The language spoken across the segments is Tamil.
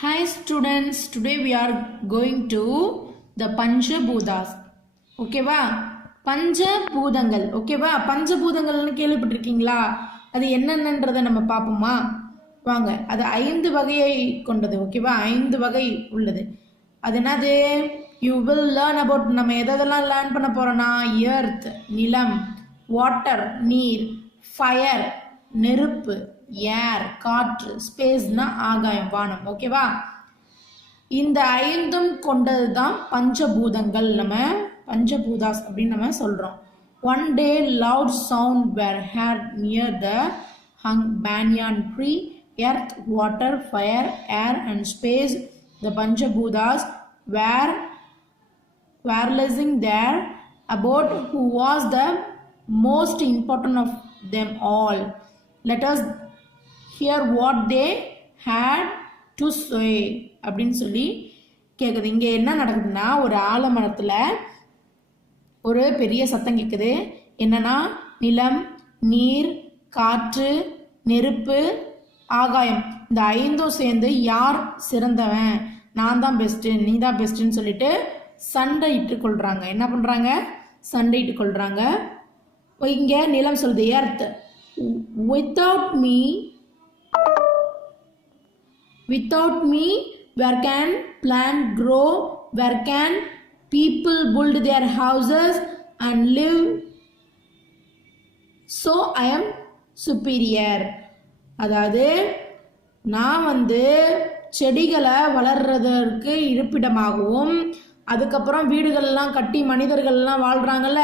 Hi students, today we are going to the Panchabhutas. ஓகேவா? பஞ்சபூதங்கள். ஓகேவா? பஞ்சபூதங்கள்னு கேள்விப்பட்டிருக்கீங்களா? அது என்னென்னன்றதை நம்ம பார்ப்போமா? வாங்க. அது 5 வகையை கொண்டது. ஓகேவா? 5 வகை உள்ளது. அது என்னது? You will learn about நம்ம எதெல்லாம் லேர்ன் பண்ண போறோம்னா எர்த் நிலம், வாட்டர் நீர், ஃபயர் நெருப்பு, ஏர் காற்று, ஸ்பேஸ்னா ஆகாயம் வானம். ஓகேவா? இந்த 5ம் கொண்டது தான் பஞ்சபூதங்கள். நம்ம பஞ்சபூதாஸ் அப்படின்னு நம்ம சொல்றோம். One day loud sound were heard near the hung banyan tree. Earth, water, fire, air and space, the Panchabhutas were listening there about who was the most important of them all. Let us hear what they had to say அப்படின்னு சொல்லி கேட்குது. இங்கே என்ன நடக்குதுன்னா, ஒரு ஆலமரத்தில் ஒரு பெரிய சத்தம் கேட்குது. என்னன்னா, நிலம், நீர், காற்று, நெருப்பு, ஆகாயம் இந்த 5ம் சேர்ந்து யார் சிறந்தவன், நான் தான் பெஸ்ட்டு, நீ தான் பெஸ்ட்டுன்னு சொல்லிட்டு சண்டையிட்டு கொள்றாங்க. என்ன பண்றாங்க? சண்டையிட்டு கொள்றாங்க. இங்க நிலம் சொல்லுது, earth, without me where can plant grow, where can people build their houses and live, so I am superior. அதாவது நான் செடிகளை வளர்றதற்கு இருப்பிடமாகவும் அதுக்கப்புறம் வீடுகள்லாம் கட்டி மனிதர்கள்லாம் வாழ்றாங்கல்ல,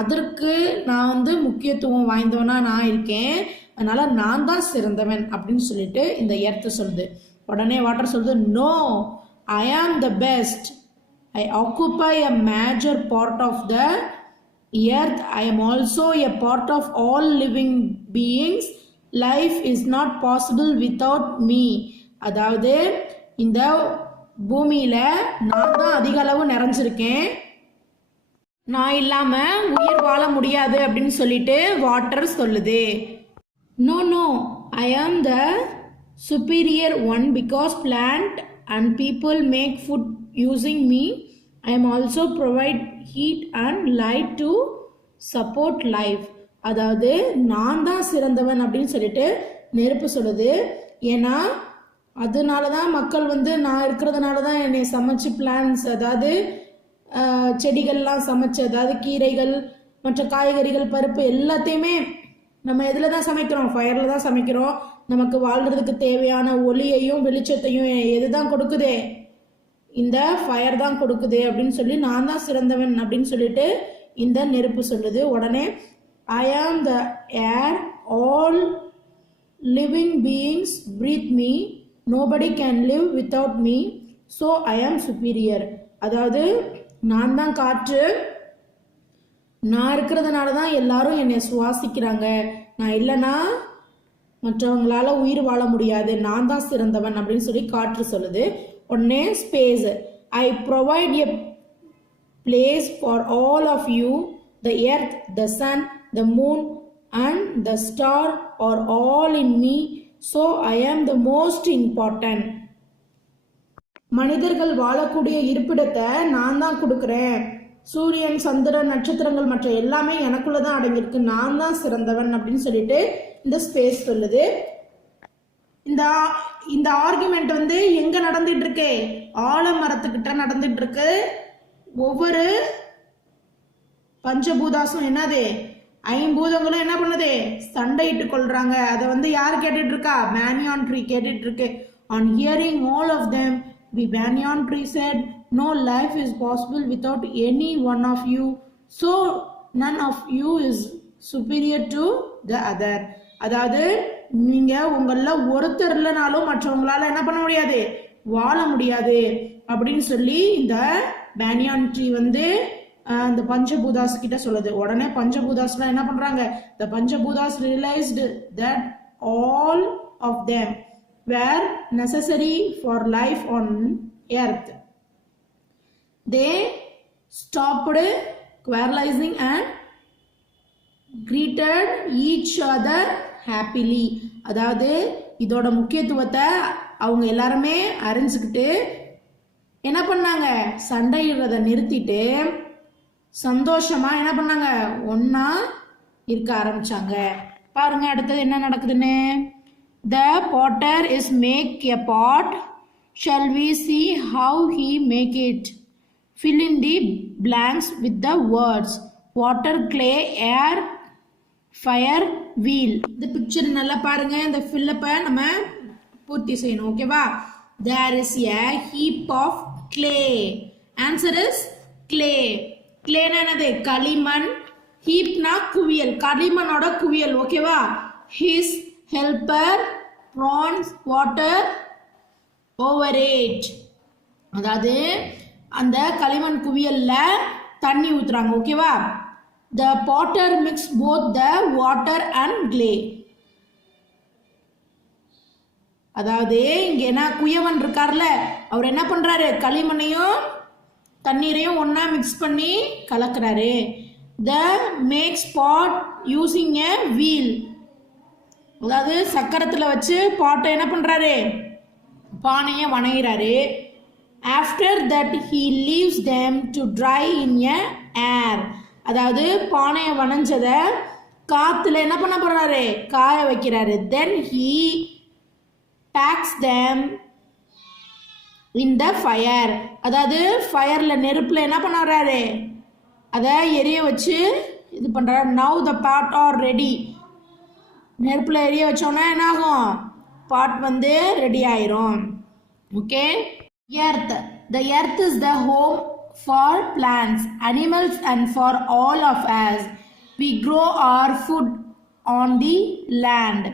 அதற்கு நான் முக்கியத்துவம் வாய்ந்தவனா நான் இருக்கேன், அதனால நான் தான் சிறந்தவன் அப்படின்னு சொல்லிட்டு இந்த எர்த் சொல்லுது. உடனே வாட்டர் சொல்லுது, no, I am the best, I occupy a major part of the earth, I am also a part of all living beings, life is not possible without me. அதாவது இந்த பூமியில நான் தான் அதிக அளவு நிறைஞ்சிருக்கேன், நான் இல்லாம உயிர் வாழ முடியாது அப்படின்னு சொல்லிட்டு வாட்டர் சொல்லுது. No no, I am the superior one because plant and people make food using me. I am also provide heat and light to support life. அதாவது நான் தான் சிறந்தவன் அப்படின்னு சொல்லிட்டு நெருப்பு சொல்லுது. ஏன்னா அதனால தான் மக்கள் நான் இருக்கிறதுனால தான் என்னை சமைச்சு பிளான்ஸ், அதாவது செடிகள்லாம் சமைச்சு, அதாவது கீரைகள் மற்ற காய்கறிகள் பருப்பு எல்லாத்தையுமே நம்ம எதில் தான் சமைக்கிறோம்? ஃபயரில் தான் சமைக்கிறோம். நமக்கு வாழ்கிறதுக்கு தேவையான ஒளியையும் வெளிச்சத்தையும் எது தான் கொடுக்குதே? இந்த ஃபயர் தான் கொடுக்குது அப்படின்னு சொல்லி நான் தான் சிறந்தவன் அப்படின்னு சொல்லிட்டு இந்த நெருப்பு சொல்லுது. உடனே I am the air, all living beings breathe me, nobody can live without me, so I am superior. அதாவது நான் தான் காற்று, நான் இருக்கிறதுனால தான் எல்லாரும் என்னை சுவாசிக்கிறாங்க, நான் இல்லைன்னா மற்றவங்களால உயிர் வாழ முடியாது, நான் தான் சிறந்தவன் அப்படின்னு சொல்லி காற்று சொல்லுது. உடனே space, I provide a place for all of you, the earth, the sun, the moon and the star are all in me, so I am the most important. மனிதர்கள் வாழக்கூடிய இருப்பிடத்தை நான் தான் கொடுக்குறேன், சூரியன், சந்திரன், நட்சத்திரங்கள் மற்ற எல்லாமே எனக்குள்ள தான் அடங்கியிருக்கு, நான் தான் சிறந்தவன் அப்படின்னு சொல்லிட்டு இந்த ஸ்பேஸ் சொல்லுது. இந்த ஆர்குமெண்ட் எங்க நடந்துட்டு இருக்கு? ஆலமரத்துக்கிட்ட நடந்துட்டு இருக்கு. ஒவ்வொரு பஞ்சபூதாசும் என்னது, 5 பூதங்களும் என்ன பண்ணுது? சண்டையிட்டு கொள்றாங்க. அதை யாரு கேட்டுட்டு இருக்கா? பேனியான் ட்ரீ கேட்டுட்டு இருக்கு. On hearing all of them, the banyan tree said, no life is possible without any one of you, so none of you is superior to the other. அதாவது நீங்க உங்கள ஒருத்தர் இல்லைனாலும் மற்றவங்களால என்ன பண்ண முடியாது? வாழ முடியாது அப்படின்னு சொல்லி இந்த பேனியான் ட்ரீ அந்த பஞ்சபூதாஸ் கிட்ட சொல்லுது. உடனே பஞ்சபூதாஸ்லாம் என்ன பண்றாங்க? the Panchabhutas realized that all of them were necessary for life on earth. They stopped quarreling and greeted each other happily. அதாவது இதோட முக்கியத்துவத்தை அவங்க எல்லாருமே அறிஞ்சுக்கிட்டு என்ன பண்ணாங்க, சண்டையிடுறத நிறுத்திட்டு சந்தோஷமா என்ன பண்ணாங்க, ஒன்னா இருக்க ஆரம்பிச்சாங்க. பாருங்க அடுத்தது என்ன நடக்குதுன்னு. The potter is make a pot. Shall we see how he make it? Fill in the blanks with the words water, clay, air, fire, wheel. இந்த பிக்சர் நல்லா பாருங்க. இந்த ஃபில்லப்பை நம்ம பூர்த்தி செய்யணும். ஓகேவா? There is a heap of clay. Answer is clay. Clay என்னது? களிமண். ஹீப்னா குவியல், களிமண்ணோட குவியல். ஓகேவா? His helper prawns water over it. அதாவது அந்த களிமண் குவியல்ல தண்ணி ஊத்துறாங்க. ஓகேவா? The potter mix both the water and clay. அதாவது இங்க என்ன, குயவன் இருக்கார்ல, அவர் என்ன பண்றாரு, களிமண்ணையும் தண்ணீரையும் ஒன்னா மிக்ஸ் பண்ணி கலக்குறாரு. The makes pot using a wheel. அதாவது சக்கரத்துல வச்சு பாட்டை என்ன பண்றாரு, பானையை வணைகிறாரு. After that he leaves them to dry in a air. அதாவது பானையை வணைஞ்சத காத்துல என்ன பண்ண போறாரு, காய வைக்கிறாரு. Then he packs them in the fire. அதாவது ஃபயர்ல நெருப்புல என்ன பண்ணுறாரு, அதை எரிய வச்சு இது பண்றாரு. Now the pot are ready. நெருப்புல எரிய வச்சோன்னா என்ன ஆகும், பாட் வந்து ரெடி ஆயிரும். Okay. Earth. The earth is the home for plants, animals and for all of us. We grow our food on the land.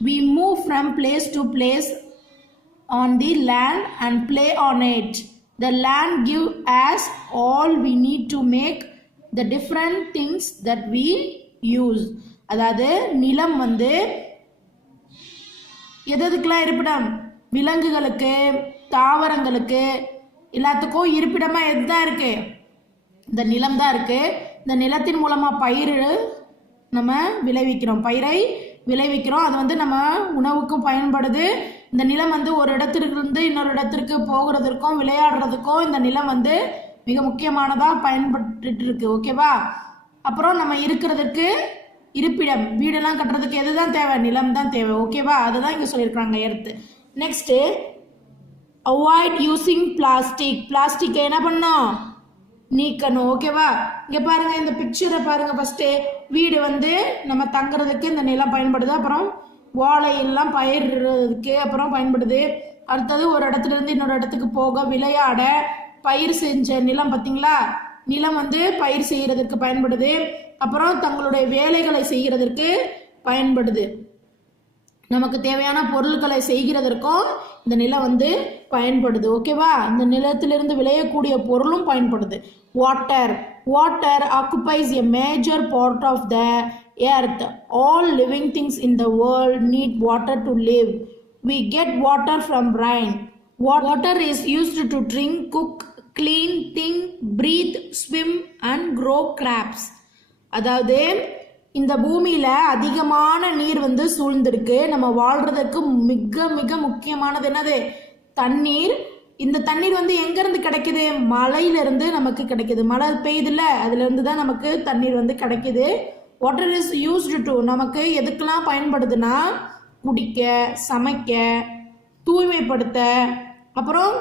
We move from place to place on the land and play on it. The land gives us all we need to make the different things that we use. அதாவது நிலம் வந்து எதுக்கெல்லாம் இருப்பிடம், விலங்குகளுக்கு, தாவரங்களுக்கு, எல்லாத்துக்கும் இருப்பிடமா எதுதான் இருக்கு, இந்த நிலம் தான் இருக்கு. இந்த நிலத்தின் மூலமா பயிர் நம்ம விளைவிக்கிறோம், பயிரை விளைவிக்கிறோம். அது வந்து நம்ம உணவுக்கும் பயன்படுது. இந்த நிலம் வந்து ஒரு இடத்திற்கு இருந்து இன்னொரு இடத்திற்கு போகிறதுக்கும் விளையாடுறதுக்கும் இந்த நிலம் வந்து மிக முக்கியமானதா பயன்பட்டு இருக்கு. ஓகேவா? அப்புறம் நம்ம இருக்கிறதுக்கு இருப்பிடம், வீடெல்லாம் கட்டுறதுக்கு எதுதான் தேவை, நிலம் தான் தேவை. ஓகேவா? அதுதான் இங்க சொல்லியிருக்காங்க earth. Next, avoid using plastic. பிளாஸ்டிக்கை என்ன பண்ணோம், நீக்கணும். ஓகேவா? இங்க பாருங்க, இந்த பிக்சரை பாருங்க. ஃபர்ஸ்ட் வீடு வந்து நம்ம தங்குறதுக்கு இந்த நிலம் பயன்படுது. அப்புறம் வாழை எல்லாம் பயிரிடுறதுக்கு அப்புறம் பயன்படுது. அடுத்தது ஒரு இடத்துல இருந்து இன்னொரு இடத்துக்கு போக, விளையாட, பயிர் செஞ்ச நிலம் பார்த்தீங்களா, நிலம் வந்து பயிர் செய்யறதுக்கு பயன்படுது. அப்புறம் தங்களுடைய வேலைகளை செய்கிறதற்கு பயன்படுது. நமக்கு தேவையான பொருட்களை செய்கிறதற்கும் இந்த நிலம் வந்து பயன்படுது. ஓகேவா? இந்த நிலத்திலிருந்து விளையக்கூடிய பொருளும் பயன்படுது. Water. Water occupies a major part of the earth. All living things in the world need water to live. We get water from rain. Water is used to drink, cook, clean, think, breathe, swim and grow crops. அதாவது இந்த பூமியில அதிகமான நீர் வந்து சூழ்ந்திருக்கு. நம்ம வாழ்றதுக்கு மிக மிக முக்கியமானது என்னது, தண்ணீர். இந்த தண்ணீர் வந்து எங்க இருந்து கிடைக்குது, மலையில இருந்து நமக்கு கிடைக்குது. மழை பெய்யுதுல்ல, அதுல இருந்து தான் நமக்கு தண்ணீர் வந்து கிடைக்குது. வாட்டர் இஸ் யூஸ்டு டு, நமக்கு எதுக்கெல்லாம் பயன்படுதுன்னா, குடிக்க, சமைக்க, தூய்மைப்படுத்த, அப்புறம்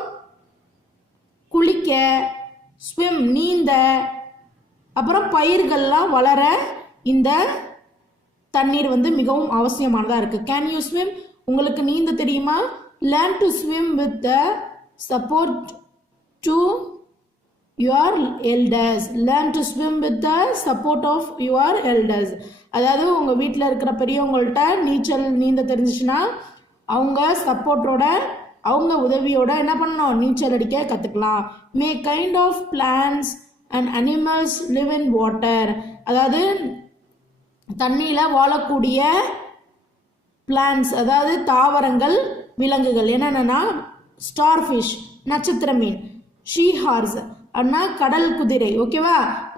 குளிக்க, ஸ்விம், நீந்த, அப்புறம் பயிர்கள்லாம் வளர இந்த தண்ணீர் வந்து மிகவும் அவசியமானதா இருக்கு. Can you swim? உங்களுக்கு நீந்த தெரியுமா? Learn to swim with the support to your elders. Learn to swim with the support of your elders. அதாவது உங்கள் வீட்டில் இருக்கிற பெரியவங்கள்ட்ட நீந்த தெரிஞ்சிச்சுன்னா அவங்க சப்போர்ட்டோட, அவங்க உதவியோட என்ன பண்ணணும், நீச்சல் அடிக்க கற்றுக்கலாம். Many kind of plants and animals live in water. அதாவது தண்ணியில் வாழக்கூடிய பிளான்ஸ், அதாவது தாவரங்கள், விலங்குகள் என்னென்னா, ஸ்டார்ஃபிஷ் நட்சத்திர மீன், ஷீ ஹார்ஸ் அப்படின்னா கடல் குதிரை. ஓகேவா?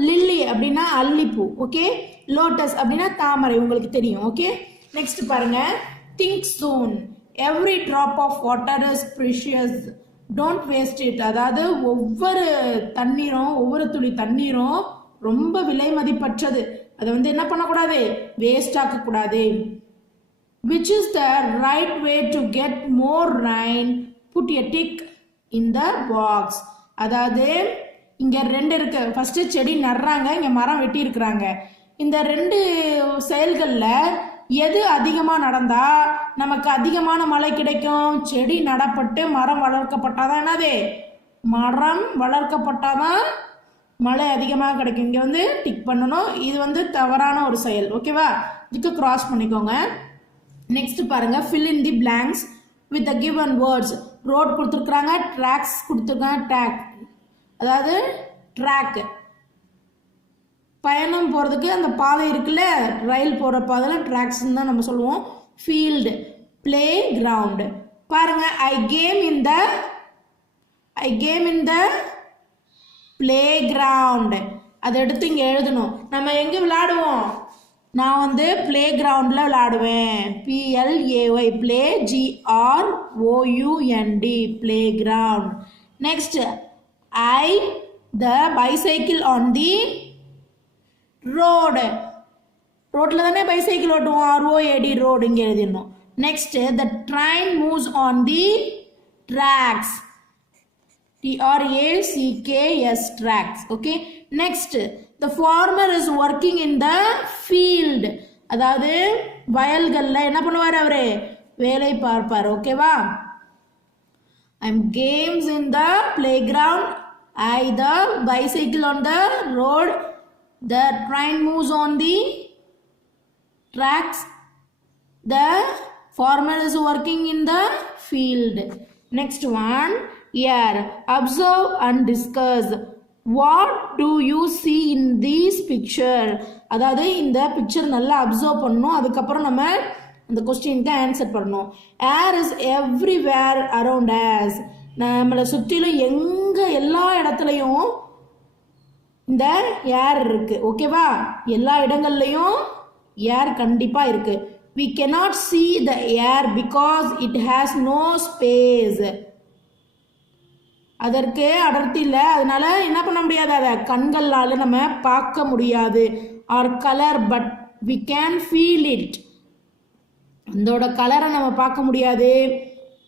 லில்லி அப்படின்னா அல்லிப்பூ. ஓகே. லோட்டஸ் அப்படின்னா தாமரை, உங்களுக்கு தெரியும். ஓகே. நெக்ஸ்ட் பாருங்க, think soon. Every drop of water is precious, don't waste it. அதாவது ஒவ்வொரு தண்ணீரும், ஒவ்வொரு துளி தண்ணீரும் ரொம்ப விலை மதிப்பற்றது. அதை வந்து என்ன பண்ணக்கூடாது, வேஸ்ட் ஆக்கக்கூடாது. Which is the right way to get more rain, put a tick in the box. அதாவது இங்கே 2 இருக்கு. ஃபர்ஸ்ட் செடி நடுறாங்க, இங்கே மரம் வெட்டி இருக்கிறாங்க. இந்த 2 செயல்களில் எது அதிகமாக நடந்தா நமக்கு அதிகமான மழை கிடைக்கும்? செடி நடப்பட்டு மரம் வளர்க்கப்பட்டாதான் என்னது, மரம் வளர்க்கப்பட்டாதான் மழை அதிகமாக கிடைக்கும். இங்கே வந்து டிக் பண்ணணும். இது வந்து தவறான ஒரு செயல். ஓகேவா, இதுக்கு கிராஸ் பண்ணிக்கோங்க. நெக்ஸ்ட் பாருங்க, fill in the blanks with the given words. Road கொடுத்துருக்குறாங்க, ட்ராக்ஸ் கொடுத்துருக்காங்க. ட்ராக் அதாவது ட்ராக் பயணம் போகிறதுக்கு அந்த பாதை இருக்குல்ல, ரயில் போகிற பாதையில் ட்ராக்ஸ்ன்னு தான் நம்ம சொல்லுவோம். Field, play ground. பாருங்க, I game in the play ground. அதை எடுத்து இங்கே எழுதணும். நம்ம எங்கே விளையாடுவோம்? நான் வந்து பிளே கிரவுண்டில் விளையாடுவேன். PLAY, play, GROUND, play ground. Next, I the bicycle on the road. ரோட்டில் தானே பைசைக்கிள் ஓட்டுவோம், ROAD, ரோடு இங்கே எழுதிடணும். Next, the train moves on the tracks, TRACKS, tracks. Okay, next, the farmer is working in the field. அதாவது வயல்கள்ல என்ன பண்ணுவார்? அவரு வேலை பார்ப்பார். ஓகேவா, I'm games in the playground, I the bicycle on the road, the train moves on the tracks, the farmer is working in the field. Next one, here, observe and discuss. What do you see in this picture? அதாவது இந்த பிக்சர் நல்லா அப்சர்வ் பண்ணணும். அதுக்கப்புறம் நம்ம அந்த கொஸ்டினுக்கு ஆன்சர் பண்ணணும். Air is everywhere around us. நம்மளை சுற்றிலும் எல்லா இடத்துலையும் இந்த ஏர் இருக்கு. ஓகேவா, எல்லா இடங்கள்லையும் ஏர் கண்டிப்பாக இருக்கு. We cannot see the air because it has no space. அதற்கு அடர்த்தி இல்லை, அதனால என்ன பண்ண முடியாது, அதை கண்களால் நம்ம பார்க்க முடியாது. Our colour, but we can feel it. அதோட கலரை நம்ம பார்க்க முடியாது,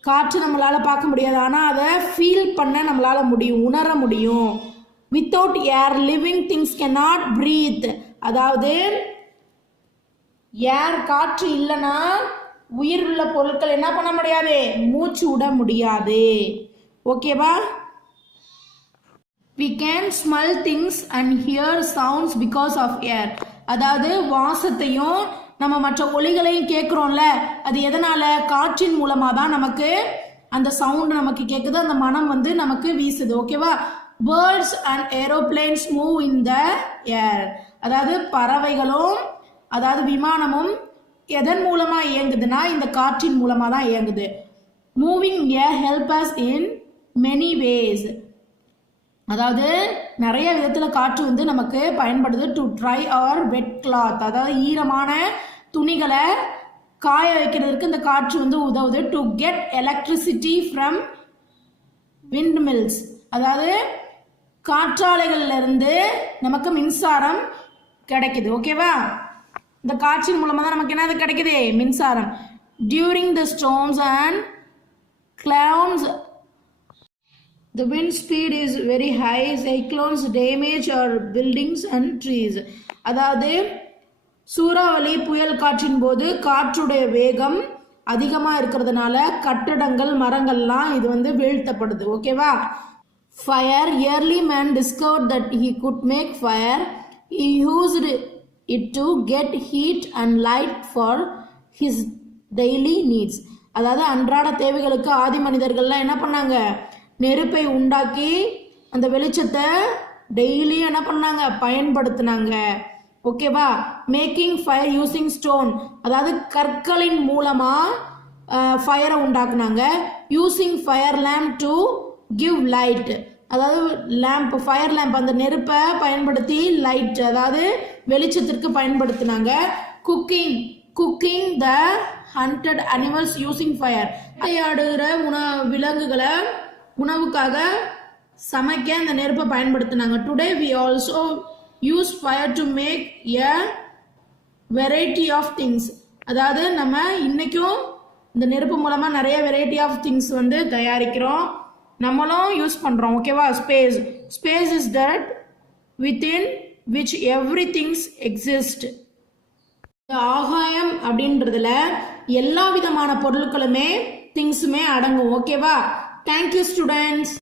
காற்று நம்மளால் பார்க்க முடியாது, ஆனால் அதை ஃபீல் பண்ண நம்மளால் முடியும், உணர முடியும். Without air living things can not breathe. அதாவது ஏர், காற்று இல்லைன்னா உயிர் உள்ள பொருட்கள் என்ன பண்ண முடியாது, மூச்சு விட முடியாது. ஓகேவா, we can smell things and hear sounds because of air. அதாவது வாசத்தையும் நம்ம மற்ற ஒலிகளையும் கேட்குறோம்ல, அது எதனால? காற்றின் மூலமாக தான் நமக்கு அந்த சவுண்ட் நமக்கு கேட்குது, அந்த மனம் வந்து நமக்கு வீசுது. ஓகேவா, birds and aeroplanes move in the air. அதாவது பறவைகளும், அதாவது விமானமும் எதன் மூலமா இயங்குதுன்னா இந்த காற்றின் மூலமா தான் இயங்குது. Moving air help us in many ways. அதாவது நிறைய விதத்தில் காற்று வந்து நமக்கு பயன்படுது. To dry or wet cloth, அதாவது ஈரமான துணிகளை காய வைக்கிறதுக்கு இந்த காற்று வந்து உதவுது. To get electricity from wind mills, அதாவது காற்றாலைகள்ல இருந்து நமக்கு மின்சாரம் கிடைக்குது. ஓகேவா, இந்த காற்றின் மூலமாக தான் நமக்கு என்னது கிடைக்குது, மின்சாரம். During the storms and clouds, the wind speed is very high. Cyclones damage our buildings and trees. அதாவது சூறாவளி புயல் காற்றின் போது காற்றுடைய வேகம் அதிகமாக இருக்கிறதுனால கட்டடங்கள், மரங்கள்லாம் இது வந்து வீழ்த்தப்படுது. ஓகேவா, fire, early man discovered that he could make fire. He used it to get heat and light for his daily needs. அதாவது அன்றாட தேவைகளுக்கு ஆதி மனிதர்கள்லாம் என்ன பண்ணாங்க, நெருப்பை உண்டாக்கி அந்த வெளிச்சத்தை டெய்லி என்ன பண்ணாங்க, பயன்படுத்தினாங்க. ஓகேவா, மேக்கிங் ஃபயர் யூசிங் ஸ்டோன், அதாவது கற்களின் மூலமா ஃபயரை உண்டாக்குனாங்க. Using fire lamp to give light, அதாவது லேம்ப், ஃபயர் லேம்ப், அந்த நெருப்பை பயன்படுத்தி லைட், அதாவது வெளிச்சத்திற்கு பயன்படுத்தினாங்க. Cooking the hunted animals using fire. வேட்டையாடுகிற விலங்குகளை உணவுக்காக சமைக்க அந்த நெருப்பை பயன்படுத்தினாங்க. Today we also use fire to make a variety of things. அதாவது நம்ம இன்னைக்கும் இந்த நெருப்பு மூலமாக நிறைய வெரைட்டி ஆஃப் திங்ஸ் வந்து தயாரிக்கிறோம், நம்மளும் யூஸ் பண்ணுறோம். ஓகேவா? Space is that within which every things exist. இந்த ஆகாயம் அப்படின்றதுல எல்லா விதமான பொருட்களுமே திங்ஸுமே அடங்கும். ஓகேவா? Thank you students.